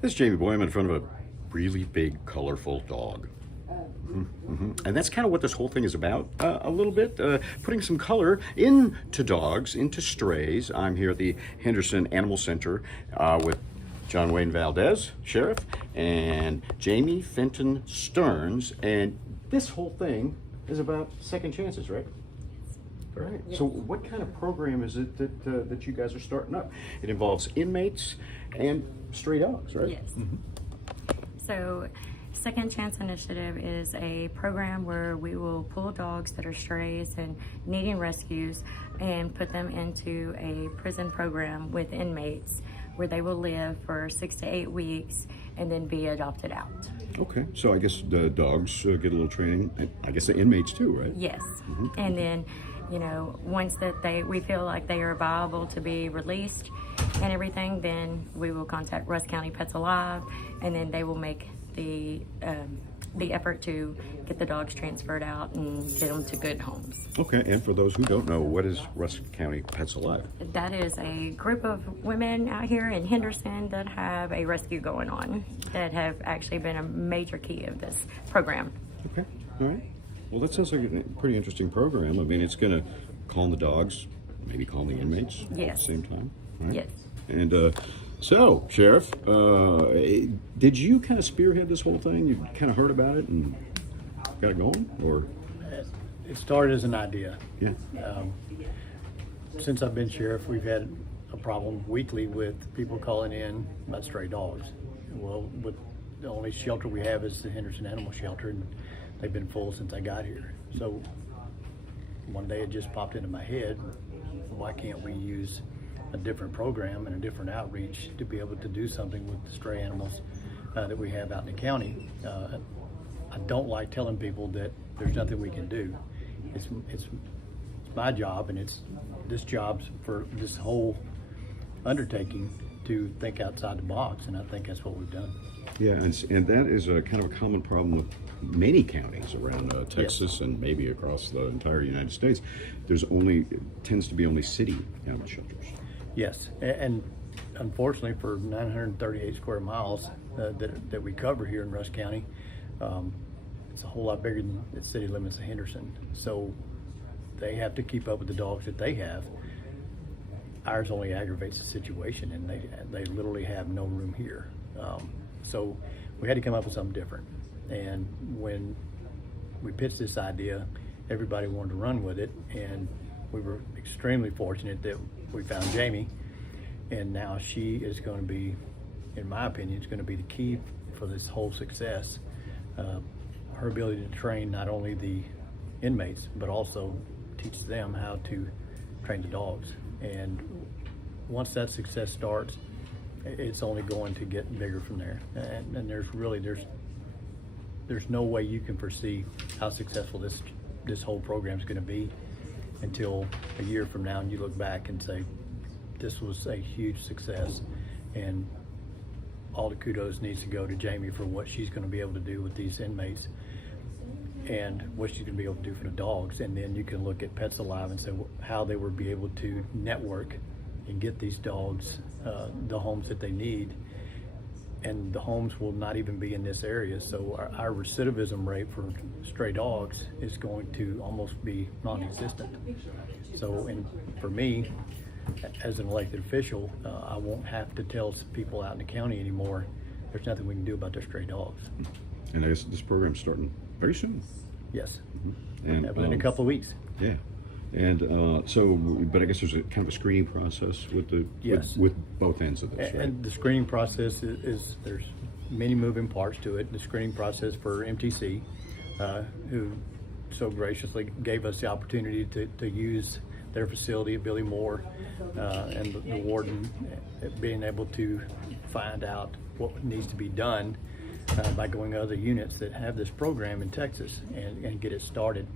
This is Jamie Boy. I'm in front of a really big, colorful dog. And that's kind of what this whole thing is about, a little bit, putting some color into dogs, into strays. I'm here at the Henderson Animal Center with John Wayne Valdez, Sheriff, and Jamie Fenton Stearns, and this whole thing is about second chances, right? Right. Yes. So what kind of program is it that you guys are starting up? It involves inmates and stray dogs, right? Yes. So Second Chance Initiative is a program where we will pull dogs that are strays and needing rescues and put them into a prison program with inmates where they will live for 6 to 8 weeks and then be adopted out. Okay, so I guess the dogs get a little training. I guess the inmates too, right? Yes. And then, you know, once that we feel like they are viable to be released and everything, then we will contact Rusk County Pets Alive, and then they will make the effort to get the dogs transferred out and get them to good homes. Okay, and for those who don't know, what is Rusk County Pets Alive? That is a group of women out here in Henderson that have a rescue going on that have actually been a major key of this program. Okay, all right. Well, that sounds like a pretty interesting program. I mean, it's going to calm the dogs, maybe calm the inmates at the same time. Right? Yes. And so, Sheriff, did you kind of spearhead this whole thing? You kind of heard about it and got it going, or? It started as an idea. Yeah. Since I've been sheriff, we've had a problem weekly with people calling in about stray dogs. Well, with the only shelter we have is the Henderson Animal Shelter, and they've been full since I got here. So one day it just popped into my head, why can't we use a different program and a different outreach to be able to do something with the stray animals that we have out in the county. I don't like telling people that there's nothing we can do. It's my job, and it's this job's for this whole undertaking to think outside the box, and I think that's what we've done. Yeah, and that is a kind of a common problem with many counties around Texas and maybe across the entire United States. Tends to be only city animal shelters. Yes, and unfortunately for 938 square miles that we cover here in Rusk County, it's a whole lot bigger than the city limits of Henderson. So they have to keep up with the dogs that they have. Ours only aggravates the situation, and they literally have no room here. So we had to come up with something different. And when we pitched this idea, everybody wanted to run with it, and we were extremely fortunate that we found Jamie, and now she is going to be, in my opinion, is going to be the key for this whole success. Her ability to train not only the inmates, but also teach them how to train the dogs. And once that success starts, it's only going to get bigger from there. And there's no way you can foresee how successful this whole program is going to be until a year from now, and you look back and say, this was a huge success, and all the kudos needs to go to Jamie for what she's going to be able to do with these inmates and what she's going to be able to do for the dogs. And then you can look at Pets Alive and say how they will be able to network and get these dogs the homes that they need. And the homes will not even be in this area, so our recidivism rate for stray dogs is going to almost be non-existent. So, and for me, as an elected official, I won't have to tell people out in the county anymore, there's nothing we can do about their stray dogs. And I guess this program's starting very soon. Yes, And within a couple of weeks. Yeah. And but I guess there's a kind of a screening process with with both ends of this, right? And the screening process is there's many moving parts to it. The screening process for MTC, who so graciously gave us the opportunity to use their facility at Billy Moore, and the warden being able to find out what needs to be done by going to other units that have this program in Texas and get it started.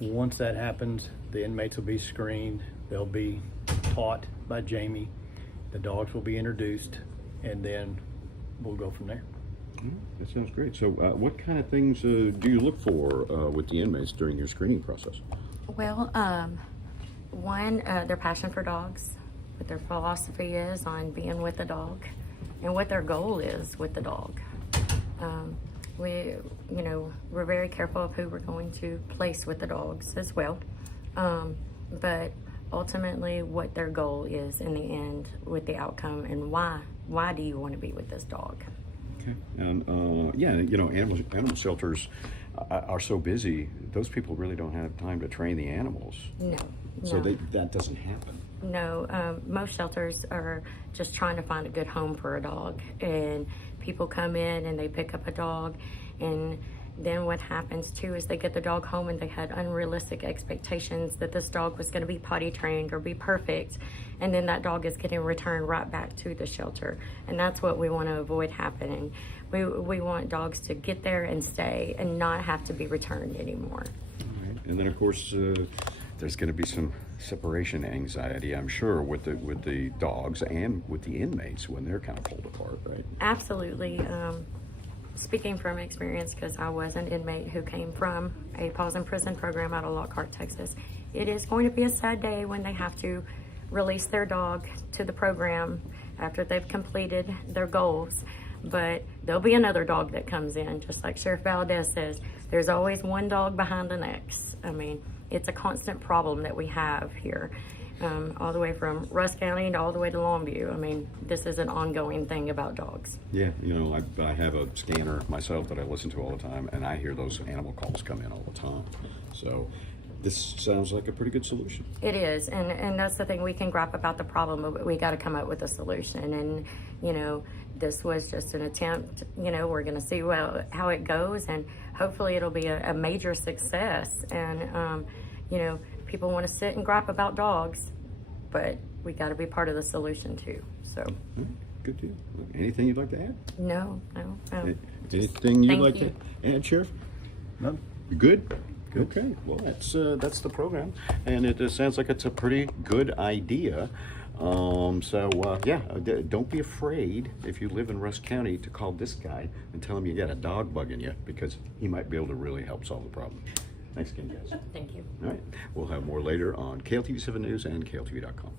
Once that happens, the inmates will be screened, they'll be taught by Jamie, the dogs will be introduced, and then we'll go from there. That sounds great. So what kind of things do you look for with the inmates during your screening process? Well, one, their passion for dogs, what their philosophy is on being with a dog, and what their goal is with the dog. We're very careful of who we're going to place with the dogs as well. But ultimately what their goal is in the end with the outcome, and why do you want to be with this dog? Okay. And yeah, animal shelters are so busy, those people really don't have time to train the animals. No. So that doesn't happen. No, most shelters are just trying to find a good home for a dog, and people come in and they pick up a dog, and then what happens too is they get the dog home and they had unrealistic expectations that this dog was going to be potty trained or be perfect, and then that dog is getting returned right back to the shelter, and that's what we want to avoid happening. We want dogs to get there and stay and not have to be returned anymore. All right. And then of course there's going to be some separation anxiety, I'm sure, with the dogs and with the inmates when they're kind of pulled apart, right? Absolutely. Speaking from experience, because I was an inmate who came from a pause in prison program out of Lockhart, Texas, it is going to be a sad day when they have to release their dog to the program after they've completed their goals. But there'll be another dog that comes in, just like Sheriff Valdez says, there's always one dog behind the next. I mean, it's a constant problem that we have here, all the way from Rusk County and all the way to Longview. I mean, this is an ongoing thing about dogs. Yeah, I have a scanner myself that I listen to all the time, and I hear those animal calls come in all the time. So this sounds like a pretty good solution. It is, and that's the thing. We can gripe about the problem, but we got to come up with a solution. And this was just an attempt. We're going to see how it goes, and hopefully it'll be a major success. And people want to sit and gripe about dogs, but we got to be part of the solution too. So. Good deal. Anything you'd like to add? No. Anything you'd like you. to add, Sheriff? None. You good? Okay. Well, that's the program, and it sounds like it's a pretty good idea. Don't be afraid if you live in Rusk County to call this guy and tell him you got a dog bugging you, because he might be able to really help solve the problem. Thanks again, guys. Thank you. All right. We'll have more later on KLTV 7 News and KLTV.com.